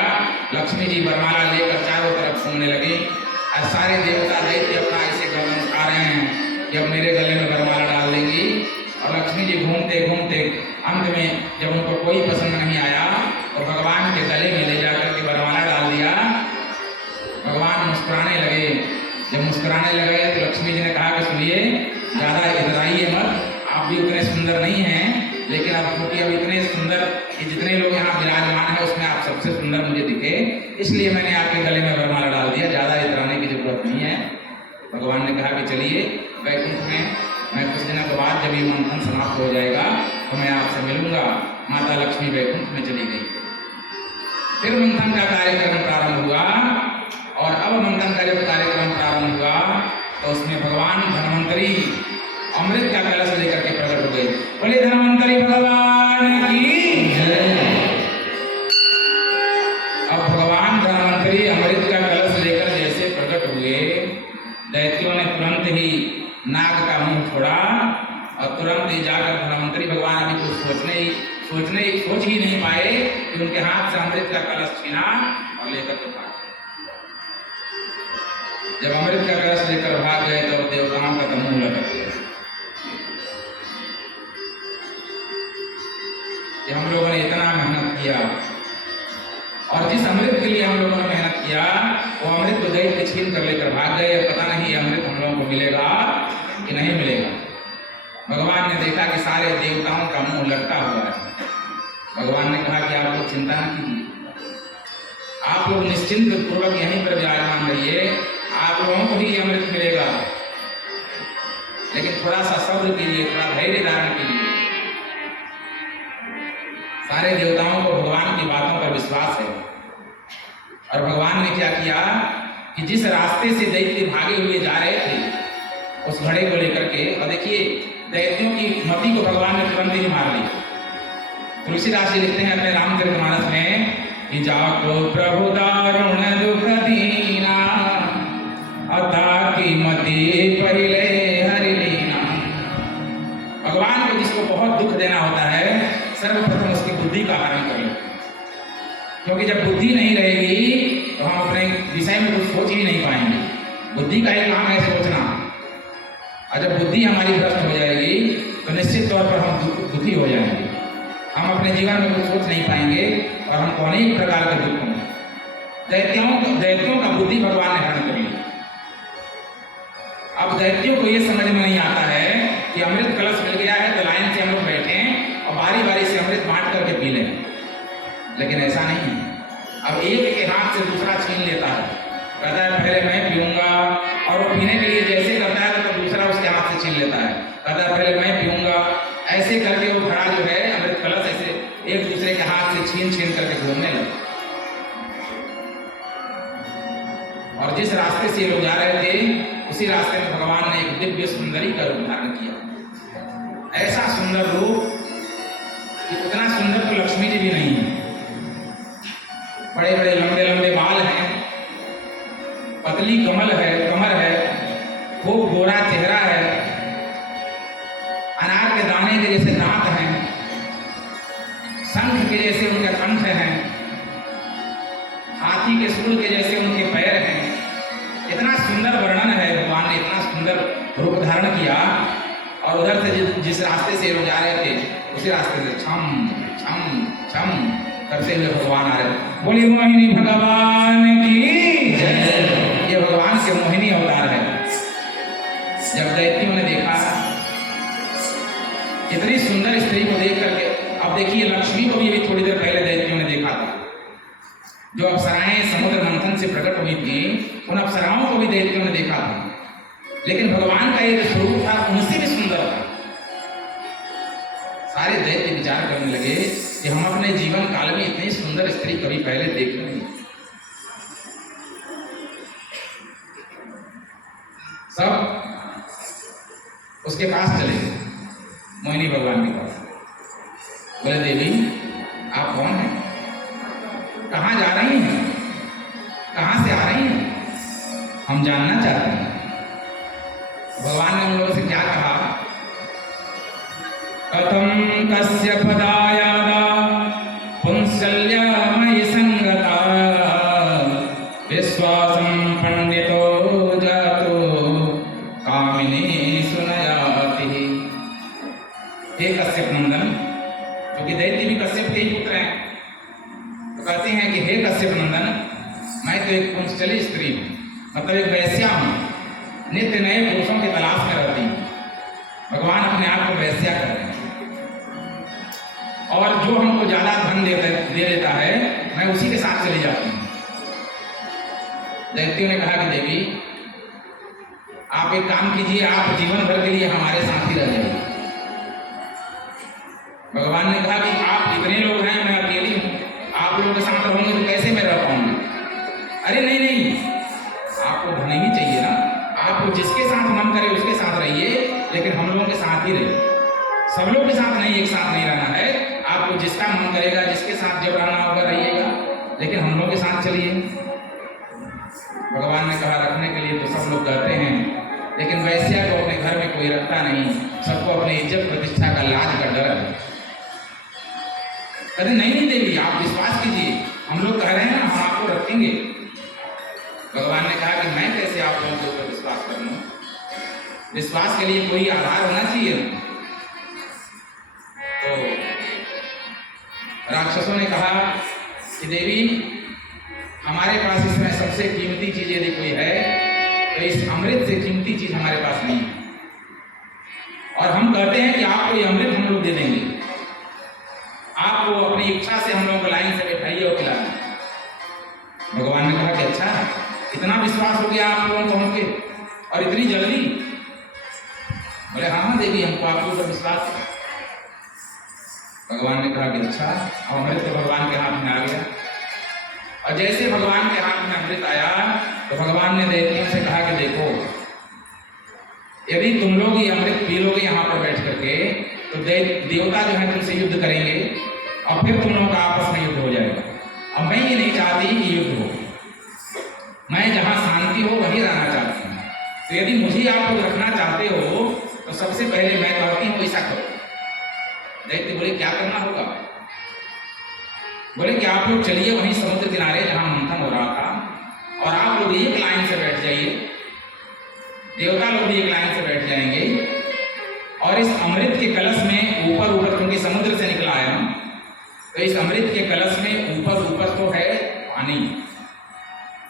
लक्ष्मी जी वरमाला लेकर चारों तरफ घूमने लगी। और सारे देवता दैत्य अपना ऐसे गर्दन उठा रहे हैं कि अब मेरे गले में वरमाला डाल देंगी। और लक्ष्मी जी घूमते घूमते अंत में जब उनको कोई पसंद नहीं आया तो भगवान के गले में ले जाकर के वरमाला डाल दिया। भगवान मुस्कुराने लगे। जब मुस्कुराने लगे तो लक्ष्मी जी ने कहा कि सुनिए, ज़्यादा इतराइए मत, आप भी उतने सुंदर नहीं हैं, लेकिन अब क्योंकि अब इतने सुंदर कि जितने लोग यहाँ विराजमान हैं उसमें आप सबसे सुंदर मुझे दिखे, इसलिए मैंने आपके गले में वरमाला डाल दिया, ज़्यादा इतराने की जरूरत नहीं है। भगवान ने कहा कि चलिए वैकुंठ में मैं कुछ दिनों के बाद जब ये मंथन समाप्त हो जाएगा तो मैं आपसे मिलूंगा। माता लक्ष्मी वैकुंठ में चली गई। फिर मंथन का कार्यक्रम प्रारंभ हुआ। और अब मंथन का जब कार्यक्रम प्रारंभ हुआ तो उसमें भगवान धन्वंतरी अमृत का कलश लेकर के प्रकट हो गए। बोले धन्वंतरी भगवान की जय। अब भगवान धन्वंतरी अमृत का कलश लेकर जैसे प्रकट हुए, दैत्यों ने तुरंत ही नाग का मुंह छोड़ा और तुरंत ही जाकर धन्वंतरी भगवान अभी कुछ सोच ही नहीं पाए कि उनके हाथ से अमृत का कलश छीना और लेकर के भाग गए। जब अमृत का कलश लेकर भाग गए तो देवताओं का तो मुंह लटक गया कि हम लोगों ने इतना मेहनत किया, और जिस अमृत के लिए हम लोगों ने मेहनत किया वो अमृत को दैत्य छीन कर लेकर भाग गए। पता नहीं अमृत हम लोगों को मिलेगा कि नहीं मिलेगा। भगवान ने देखा कि सारे देवताओं का मुंह लटका हुआ है। भगवान ने कहा कि आप लोग चिंता न कीजिए, आप लोग निश्चिंत पूर्वक यहीं पर विराजमान रहिए, आप लोगों को ही अमृत मिलेगा, लेकिन थोड़ा सा सब्र कीजिए, थोड़ा धैर्य धारण कीजिए। सारे देवताओं को भगवान की बातों पर विश्वास है। और भगवान ने क्या किया कि जिस रास्ते से दैत्य भागे हुए जा रहे थे उस घड़े को लेकर के, और देखिए दैत्यों की मति को भगवान ने तुरंत ही मार ली। तुलसीदास जी लिखते हैं अपने रामचरितमानस में कि जाको प्रभु दारुण दुख दीना अता की मति पहले हरि लीना। भगवान को जिसको बहुत दुख देना होता है सर्वप्रथम उसकी बुद्धि का हरण कर लो, क्योंकि जब बुद्धि नहीं रहेगी तो हम अपने विषय में कुछ सोच ही नहीं पाएंगे। बुद्धि का एक काम है सोचना, और जब बुद्धि हमारी भ्रष्ट हो जाएगी तो निश्चित तौर पर हम दुखी हो जाएंगे। हम अपने जीवन में कुछ सोच नहीं पाएंगे और हमको अनेक प्रकार के दुख होंगे। दैत्यों का बुद्धि भगवान ने हरण कर लिया। अब दैत्यों को ये समझ में नहीं आता है कि अमृत कलश मिल गया है तो लाइन से हम लोग बैठे और बारी बारी से अमृत बांट करके पी लें, लेकिन ऐसा नहीं है। अब एक के हाथ से दूसरा छीन लेता है, कहता है पहले मैं पीऊंगा, और वो पीने के लिए जैसे करता है तो दूसरा उसके हाथ से छीन लेता है, कहता है पहले मैं पीऊंगा। ऐसे करके वो घड़ा जो है अमृत कलश ऐसे एक दूसरे के हाथ से छीन छीन करके घूमने लगे। और जिस रास्ते से लोग जा रहे थे उसी रास्ते में भगवान ने एक दिव्य सुंदरी का रूप धारण किया। ऐसा सुंदर रूप कि उतना सुंदर तो लक्ष्मी जी भी नहीं है। बड़े बड़े लंबे लंबे बाल हैं, पतली कमर है, खूब गोरा चेहरा है, अनार के दाने के जैसे दांत हैं, शंख के जैसे उनके कंठ हैं, हाथी के सूंड के जैसे उनके पैर हैं। इतना सुंदर वर्णन है, भगवान ने इतना सुंदर रूप धारण किया। और उधर से जिस रास्ते से लोग जा रहे थे उसी रास्ते से छम छम छम करते हुए भगवान आ रहे। बोली मोहिनी भगवान की जय। ये भगवान के मोहिनी अवतार है। जब दैत्यों ने देखा इतनी सुंदर स्त्री को देख करके, अब देखिए लक्ष्मी को भी थोड़ी देर पहले दैत्यों ने देखा था। जो अप्सराएं समुद्र मंथन से प्रकट हुई थी उन अप्सराओं को भी दैत्यों ने देखा था, लेकिन भगवान का एक स्वरूप था उनसे भी सुंदर था। सारे दैत्य विचार करने लगे कि हम अपने जीवन काल में इतनी सुंदर स्त्री कभी पहले देखे नहीं। सब उसके पास चले गए, मोहिनी भगवान के पास। बोले देवी आप कौन हैं, कहाँ जा रही हैं, कहाँ से आ रही हैं, हम जानना चाहते हैं। भगवान ने उन लोगों से क्या कहा, कथम कस्य पदायादा पुंसल्यमयि संगता विश्वासं पंडितो जातो कामिनी सुनयाति। हे कश्यप नंदन, क्योंकि दैत्य भी कश्यप के ही पुत्र हैं, तो कहते हैं कि हे कश्यप नंदन, मैं तो एक पुंसचली स्त्री हूँ, मतलब एक वैश्या हूँ, नित्य नए पुरुषों की तलाश में रहती हूँ। भगवान अपने आप को वैश्या कर रहे हैं, और जो हमको ज्यादा धन दे देता है मैं उसी के साथ चली जाती हूँ। दैत्यों ने कहा कि देवी आप एक काम कीजिए, आप जीवन भर के लिए हमारे साथ ही रह जाइए। भगवान ने कहा कि आप इतने लोग हैं, मैं अकेली हूँ, आप लोगों के साथ रहूंगे तो कैसे मैं रह पाऊंगी। अरे नहीं नहीं, आपको धन ही चाहिए ना, आपको जिसके साथ मन करे उसके साथ रहिए, लेकिन हम लोगों के साथ ही रहिए। सब लोग के साथ नहीं, एक साथ नहीं रहना है, आपको जिसका मन करेगा जिसके साथ जब रहना होगा रहिएगा, लेकिन हम लोग के साथ चलिए। भगवान ने कहा रखने के लिए तो सब लोग कहते हैं, लेकिन वैश्या को अपने घर में कोई रखता नहीं, सबको अपनी इज्जत प्रतिष्ठा का लाज का डर है। कहते नहीं देवी आप विश्वास कीजिए, हम लोग कह रहे हैं ना हम आपको रखेंगे। भगवान ने कहा कि मैं कैसे आप लोगों के ऊपर विश्वास कर लूं, विश्वास के लिए कोई आधार होना चाहिए। तो राक्षसों ने कहा कि देवी हमारे पास इसमें सबसे कीमती चीज यदि कोई है तो इस अमृत से कीमती चीज हमारे पास नहीं है, और हम कहते हैं कि आपको ये अमृत हम लोग दे देंगे, आपको अपनी इच्छा से हम लोगों को लाइन से बैठाइए और खिलाइए। भगवान ने कहा कि अच्छा इतना विश्वास हो गया आप लोगों को हमके, और इतनी जल्दी। बोले हाँ देवी हमको आपके ऊपर विश्वास है। भगवान ने कहा कि अच्छा, और अमृत तो भगवान के हाथ में आ गया। और जैसे भगवान के हाथ में अमृत आया तो भगवान ने दैत्यों से कहा कि देखो यदि तुम लोग ये अमृत पी लोगे यहाँ पर बैठ करके तो देवता जो है तुमसे युद्ध करेंगे और फिर तुम लोगों का आपस में युद्ध हो जाएगा। अब मैं ये नहीं चाहती कि युद्ध हो, मैं जहाँ शांति हो वहीं रहना चाहती हूँ। तो यदि मुझे आप लोग रखना चाहते हो तो सबसे पहले मैं कहती हूँ ऐसा करो। दैत्य बोले क्या करना होगा? बोले कि आप लोग चलिए वहीं समुद्र किनारे जहाँ मंथन हो रहा था और आप लोग एक लाइन से बैठ जाइए, देवता लोग भी एक लाइन से बैठ जाएंगे और इस अमृत के कलश में ऊपर ऊपर, क्योंकि समुद्र से निकला है हम, तो इस अमृत के कलश में ऊपर ऊपर तो है पानी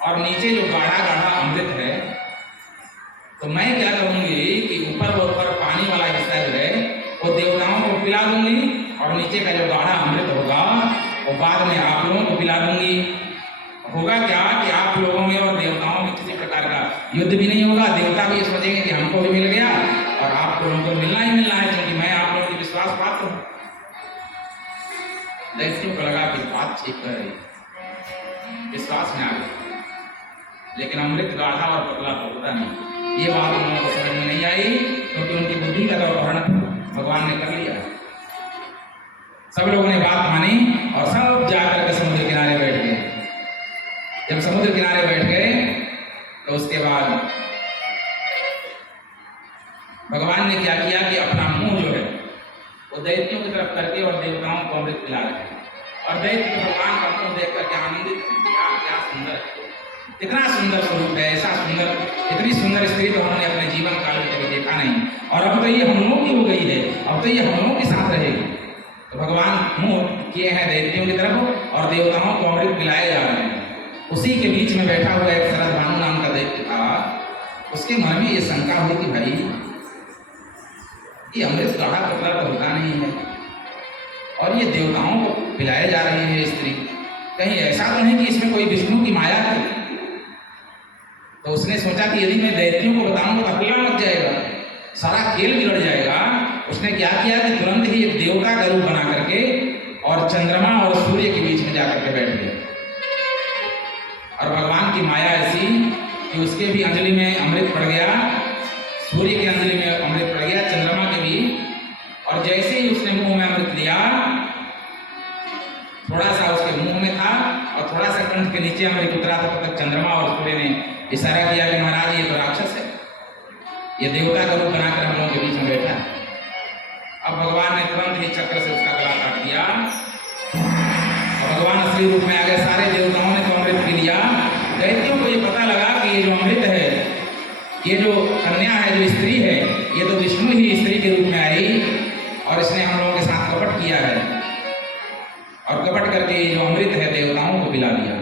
और नीचे जो गाढ़ा गाढ़ा अमृत है। तो मैं क्या करूंगी कि ऊपर पानी वाला हिस्सा जो है वो देवताओं को पिला दूंगी और नीचे का जो गाढ़ा अमृत होगा वो बाद में आप लोगों को पिला दूंगी। होगा क्या कि आप लोगों में और देवताओं में किसी प्रकार का युद्ध भी नहीं होगा। देवता भी सोचेंगे कि हमको भी मिल गया और आप लोगों को मिलना ही मिलना है, क्योंकि मैं आप लोगों की विश्वास पात्र हूँ। दैत्यों को लगा कि बात ठीक कर रही, विश्वास में आ गया, लेकिन अमृत गाढ़ा और पतला होता नहीं। ये बात उन लोगों को समझ में नहीं आई, क्योंकि उनकी बुद्धि का तो अपहरण भगवान ने कर लिया। सब लोगों ने बात मानी और सब जाकर के समुद्र किनारे बैठ गए। जब समुद्र किनारे बैठ गए तो उसके बाद भगवान ने क्या किया कि अपना मुंह जो है वो दैत्यों की तरफ करके और देवताओं को अमृत पिला रहे हैं। और दैत्य भगवान का मुंह देख करके आनंदित हैं। क्या सुंदर है, इतना सुंदर स्वरूप है, ऐसा सुंदर, इतनी सुंदर स्त्री तो हमने अपने जीवन काल में कभी देखा नहीं, और अब तो ये हम लोगों की हो गई है, अब तो ये हम लोगों के साथ रहेगी। तो भगवान मुंह किए हैं दैत्यों की तरफ और देवताओं को अमृत पिलाए जा रहे हैं। उसी के बीच में बैठा हुआ एक शरद भानु नाम का दैत्य था। उसके मन में ये शंका हुई कि भाई ये अमृत गाढ़ा पतला तो होता नहीं है और ये देवताओं को पिलाए जा रही है स्त्री, कहीं ऐसा तो नहीं कि इसमें कोई विष्णु की माया है। तो उसने सोचा कि यदि मैं दैत्यों को बताऊंगा तो हल्ला मच जाएगा, सारा खेल बिगड़ जाएगा। उसने क्या किया कि तुरंत ही एक देवता का रूप बना करके और चंद्रमा और सूर्य के बीच में जाकर के बैठ गया। और भगवान की माया ऐसी कि उसके भी अंजलि में अमृत पड़ गया, सूर्य की अंजलि में अमृत पड़ गया, चंद्रमा के भी। और जैसे ही उसने मुंह में अमृत लिया, थोड़ा सा उसके मुंह में था और थोड़ा सा कंठ के नीचे अमृत उतरा, तब तक चंद्रमा और सूर्य ने इशारा किया कि महाराज ये तो राक्षस है, ये देवता का रूप बनाकर हम लोगों के बीच में बैठा है। अब भगवान ने तुरंत ही चक्र से उसका गला काट दिया और भगवान असली रूप में आ गए। सारे देवताओं ने तो अमृत पी लिया। दैत्यों को ये पता लगा कि ये जो अमृत है, ये जो कन्या है, जो स्त्री है, ये तो विष्णु ही स्त्री के रूप में आई और इसने हम लोगों के साथ कपट किया है और कपट करके ये जो अमृत है देवताओं को पिला दिया।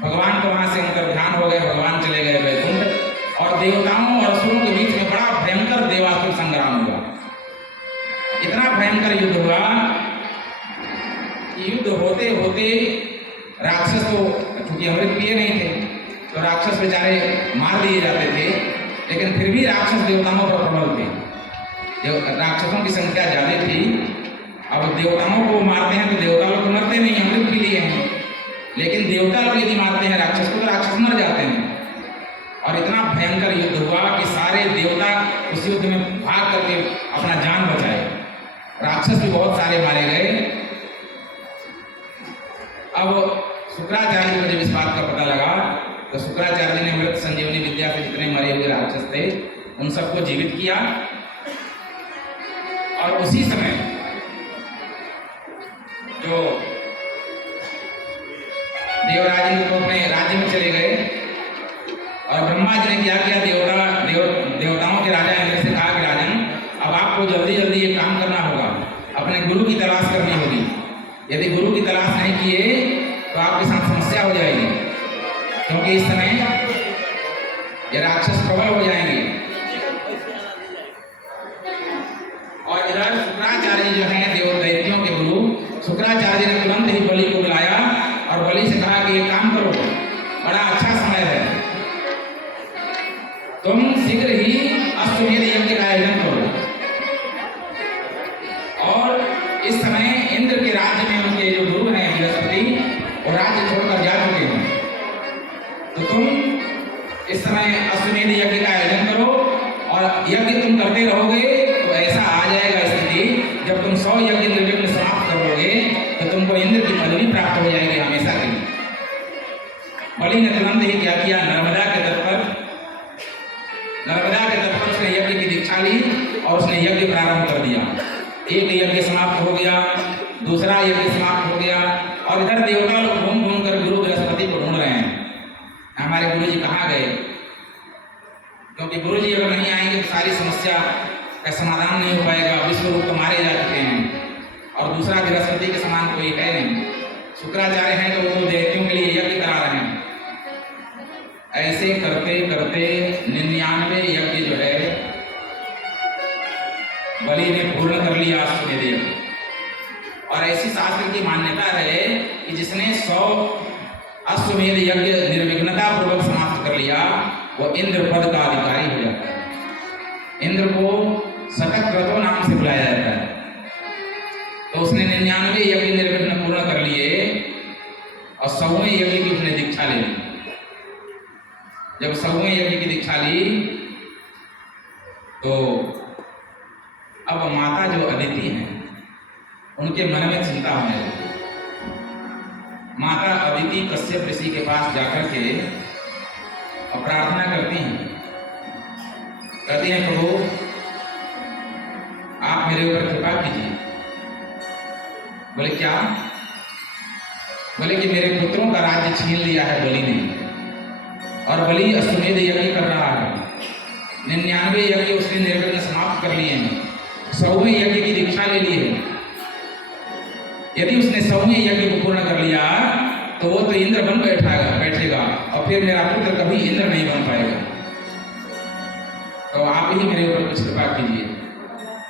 भगवान को वहां से उनका ध्यान हो गया, भगवान चले गए वैकुंठ और देवताओं और असुरों के बीच में बड़ा भयंकर देवासुर संग्राम हुआ। इतना भयंकर युद्ध हुआ कि युद्ध होते होते राक्षस तो चूंकि अमृत पिए नहीं थे तो राक्षस बेचारे मार दिए जाते थे, लेकिन फिर भी राक्षस देवताओं पर प्रबल थे। राक्षसों की संख्या ज्यादा थी। अब देवताओं को मारते हैं तो देवता लोग तो मरते नहीं, अमृत पी लिए हैं, लेकिन देवता लोग यदि मारते हैं राक्षस को तो राक्षस मर जाते हैं। और इतना भयंकर युद्ध हुआ कि सारे देवता उस युद्ध में भाग करके अपना जान बचाए। राक्षस भी बहुत सारे मारे गए। अब शुक्राचार्य को जब इस बात का पता लगा तो शुक्राचार्य जी ने अमृत संजीवनी विद्या से जितने मरे हुए राक्षस थे उन सबको जीवित किया। और उसी समय जो देवराज इंद्र तो अपने राज्य में चले गए और ब्रह्मा जी ने क्या किया, देवताओं के राजा इंद्र से कहा कि राजन अब आपको जल्दी जल्दी ये काम करना होगा, अपने गुरु की तलाश करनी होगी। यदि गुरु की तलाश नहीं किए तो आपके साथ समस्या हो जाएगी, क्योंकि इस समय ये राक्षस प्रबल हो जाएंगे। और इधर शुक्राचार्य जो है दैत्यों के गुरु, शुक्राचार्य ने तुरंत ही बलि को बुलाया और बलि से कहा कि ये काम करो, बड़ा अच्छा समय है, तुम शीघ्र ही अश्वमेध यज्ञ का आयोजन करो। और इस समय इंद्र के राज्य में उनके जो गुरु हैं बृहस्पति, वो राज्य छोड़कर जा चुके हैं, तो तुम इस समय अश्वमेध यज्ञ का आयोजन करो और करते रहोगे तो ऐसा आ जाएगा स्थिति, जब तुम 100 यज्ञ निर्विघ्न समाप्त कर लोगे तो तुमको इंद्र की पदवी प्राप्त हो जाएगी हमेशा के लिए। बलि ने तुरंत ही क्या किया, नर्मदा के तट पर उसने यज्ञ की दीक्षा ली और उसने यज्ञ प्रारंभ कर दिया। एक यज्ञ समाप्त हो गया, दूसरा यज्ञ समाप्त हो गया, और इधर देवता लोग घूम घूम कर गुरु बृहस्पति को ढूंढ रहे हैं, हमारे गुरु जी कहाँ गए। क्योंकि गुरु जी अगर नहीं आएंगे तो सारी समस्या का समाधान नहीं हो पाएगा। विश्व रूप तो मारे जा चुके हैं और दूसरा बृहस्पति के समान कोई है नहीं। शुक्राचार्य हैं तो वो दैत्यों के लिए यज्ञ करा रहे हैं। ऐसे करते करते 99 यज्ञ जो है बलि ने पूर्ण कर लिया अश्वमेध यज्ञ। और ऐसी शास्त्र की मान्यता है कि जिसने 100 अश्वमेध यज्ञ निर्विघ्नता पूर्वक समाप्त कर लिया वो इंद्र पद का अधिकारी हो जाता है। इंद्र को शतक क्रतो नाम से बुलाया जाता है। तो उसने 99 यज्ञ निर्विघ्न पूर्ण कर लिए और 100वें यज्ञ की उसने दीक्षा ले ली। जब 100वें यज्ञ की दीक्षा ली तो अब माता जो अदिति हैं उनके मन में चिंता होने लगी। माता अदिति कश्यप ऋषि के पास जाकर के और प्रार्थना करती हैं, कहती हैं प्रभु आप मेरे ऊपर कृपा कीजिए। बोले क्या? बोले कि मेरे पुत्रों का राज्य छीन लिया है बलि ने, और बलि अश्वमेध यज्ञ कर रहा है। 99 यज्ञ उसने निर्विघ्न समाप्त कर लिए हैं, 100वें यज्ञ की दीक्षा ले ली है। यदि उसने 100वें यज्ञ को पूर्ण कर लिया तो वो तो इंद्र बन बैठेगा और फिर मेरा पुत्र कभी इंद्र नहीं बन पाएगा। तो आप ही मेरे ऊपर कुछ कृपा कीजिए।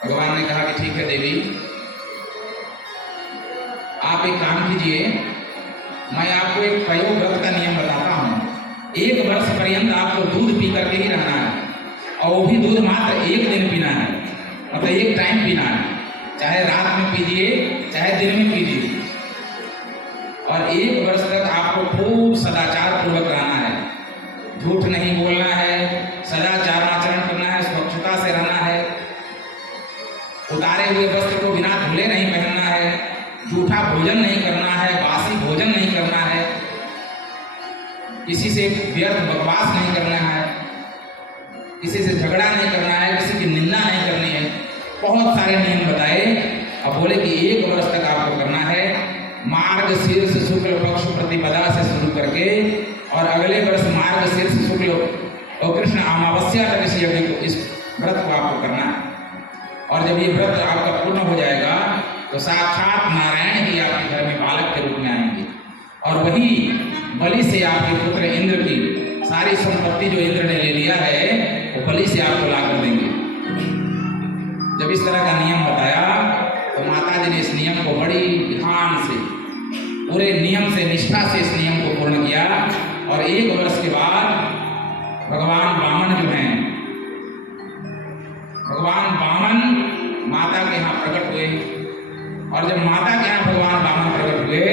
भगवान ने कहा कि ठीक है देवी, आप एक काम कीजिए, मैं आपको एक पयोव्रत का नियम बताता हूँ। 1 वर्ष पर्यंत आपको दूध पी करके ही रहना है, और वो भी दूध मात्र 1 दिन पीना है, मतलब 1 टाइम पीना है। चाहे रात में पीजिए चाहे दिन में पीजिए, और 1 वर्ष तक आपको खूब सदाचार पूर्वक रहना है। झूठ नहीं बोलना है, सदाचार आचरण करना है, स्वच्छता से रहना है, उतारे हुए वस्त्र को बिना धुले नहीं पहनना है, झूठा भोजन नहीं करना है, बासी भोजन नहीं करना है, किसी से व्यर्थ बकवास नहीं करना है, किसी से झगड़ा नहीं करना है, किसी की निंदा नहीं करनी है। बहुत सारे नियम बताए। अब बोले कि 1 वर्ष तक आपको करना है। मार्ग शीर्ष शुक्ल पक्ष प्रतिपदा से शुरू करके और अगले वर्ष मार्ग शीर्ष शुक्ल और कृष्ण अमावस्या तक इस व्रत को आपको करना है। और जब ये व्रत आपका पूर्ण हो जाएगा तो साक्षात नारायण ही आपके घर में बालक के रूप में आएंगे, और वही बलि से आपके पुत्र इंद्र की सारी संपत्ति जो इंद्र ने ले लिया है वो बलि से आपको ला कर देंगे। जब इस तरह का नियम बताया तो माता जी ने इस नियम को बड़ी ध्यान से, पूरे नियम से, निष्ठा से इस नियम को पूर्ण किया। और 1 वर्ष के बाद भगवान वामन जो हैं, भगवान वामन माता के यहाँ प्रकट हुए। और जब माता के यहाँ भगवान वामन प्रकट हुए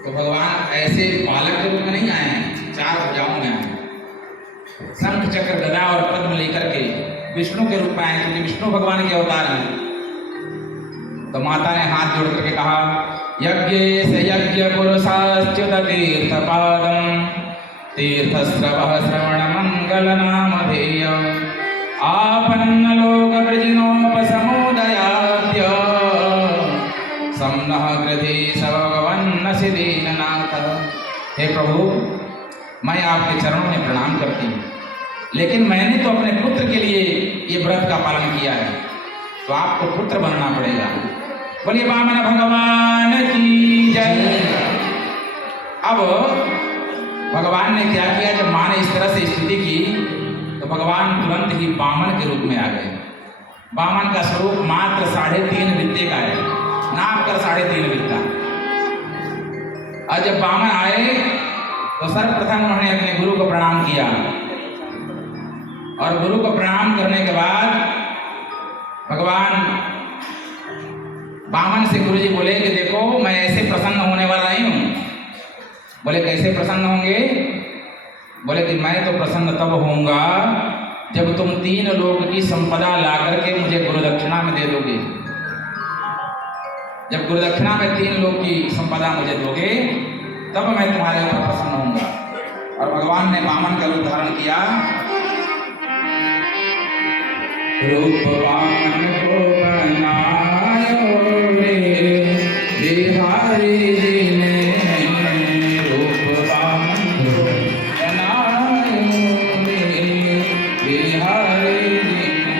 तो भगवान ऐसे बालक के रूप में नहीं आए हैं, 4 भुजाओं में आए। शंख चक्र गदा और पद्म लेकर के विष्णु के रूप में आए, क्योंकि विष्णु भगवान के अवतार हैं। तो माता ने हाथ जोड़ करके कहा, यज्ञ से यज्ञ पुरुषाच्युत तीर्थपादम तीर्थस्रवः श्रवण मंगल नामधेय आपन्न लोक वृजिनोपसमुदयाद्य सम्नः कृधि भगवन्नसि दीननाथ। हे प्रभु, मैं आपके चरणों में प्रणाम करती हूँ, लेकिन मैंने तो अपने पुत्र के लिए ये व्रत का पालन किया है, तो आपको पुत्र बनना पड़ेगा। बोलिए वामन भगवान की जय। अब भगवान ने क्या किया, जब माँ ने इस तरह से स्तुति की तो भगवान तुरंत ही वामन के रूप में आ गए। वामन का स्वरूप मात्र 3.5 वित्ते का है, नाप कर 3.5 वित्ता। और जब वामन आए तो सर्वप्रथम उन्होंने अपने गुरु को प्रणाम किया, और गुरु को प्रणाम करने के बाद भगवान वामन से गुरु जी बोले कि देखो, मैं ऐसे प्रसन्न होने वाला नहीं हूं। बोले कैसे प्रसन्न होंगे? बोले कि मैं तो प्रसन्न तब होऊंगा जब तुम 3 लोक की संपदा ला करके मुझे गुरु दक्षिणा में दे दोगे। जब गुरु दक्षिणा में 3 लोक की संपदा मुझे दोगे तब मैं तुम्हारे ऊपर प्रसन्न होऊंगा। और भगवान ने वामन का रूप धारण किया। रूप वामन को बनायो रे बिहारी जी ने, रूप वामन को बनायो रे बिहारी जी ने,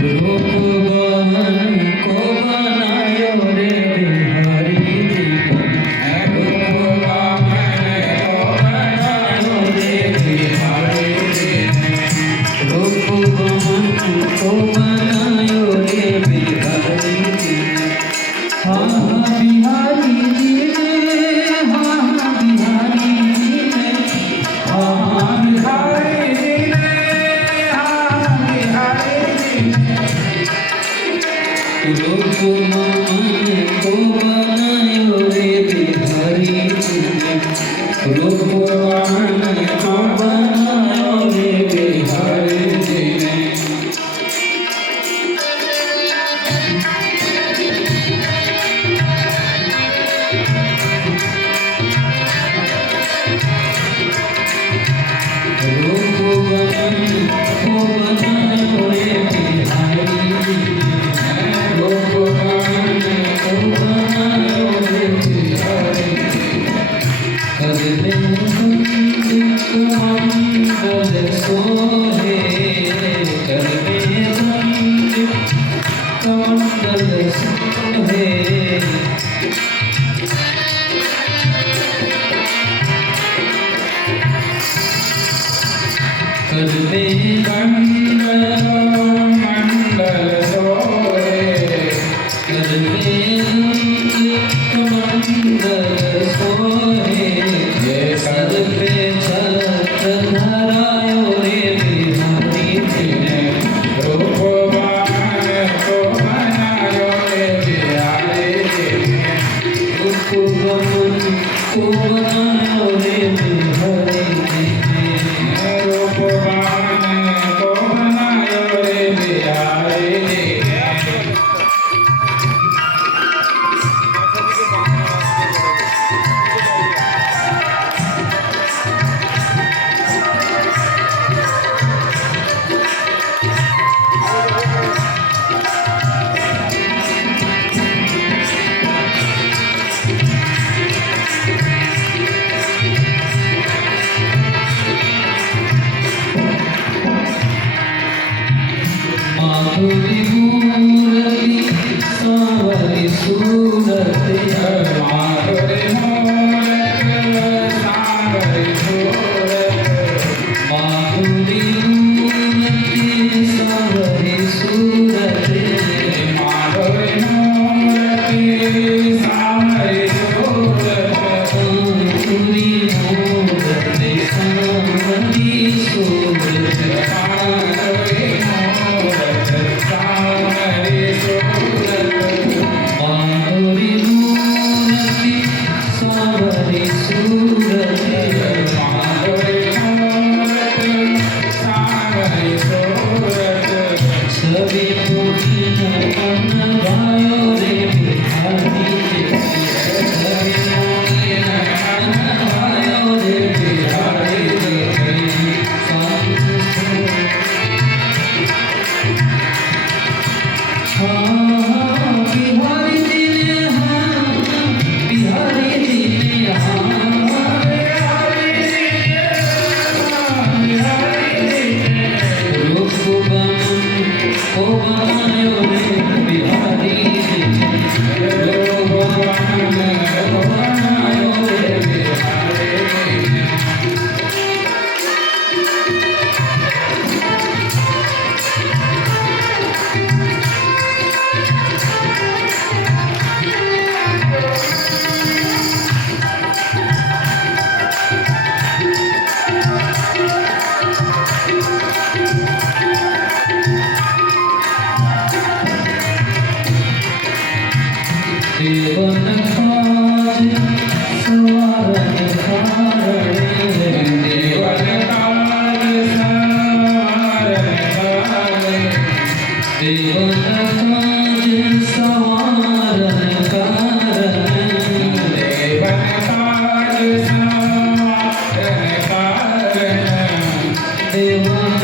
रूप वामन को बनायो रे बिहारी जी ने, रूप वामन को बनायो रे बिहारी जी ने, रूप वामन को बनायो रे बिहारी जी ने। हाँ हाँ बिहारी जी ने, हाँ हाँ बिहारी जी ने, हाँ हाँ बिहारी जी ने, हाँ बिहारी जी ने, रूप वामन को बनायो रे बिहारी जी ने, रूप वामन को बनायो रे बिहारी जी ने। रूप वामन को बनायो रे बिहारी जी ने, रूप वामन को बनायो रे बिहारी जी ने। करबे एक मंगल सोहे, करबे एक मंगल सोहे। करबे मंगल मंगल सोहे, करबे एक मंगल सोहे। सर पे छत्र धरायो रे बिहारी जी ने, रूप वामन को बनायो रे बिहारी जी ने, रूप वामन को बनायो रे बिहारी जी ने। रूप वामन को बनायो रे बिहारी जी ने। माधुरी मूरति सांवरी सूरत है, माधुरी मूरत सांवरी सूरत, माधुरी मूरति सांवरी सूरत है। माधुरी मूरति सांवरी सूरत, माधुरी मूरति सांवरी सूरत है। माधुरी मूरत सांवरी सूरत, माधुरी मूरति सांवरी सूरत है। माधुरी मूरत सांवरी सूरत, सभी मोहिन मन भायो रे बिहारी जी ने, सभी मोहिन मन भायो रे बिहारी जी ने। हाँ बिहारी जी ने, हाँ बिहारी जी ने, हाँ बिहारी जी ने, बिहारी जी ने, रूप वामन को बनायो रे बिहारी जी ने, रूप वामन को बनायो रे बिहारी जी ने। देवन काज सवारन कारणे, देवन काज सवारन देवा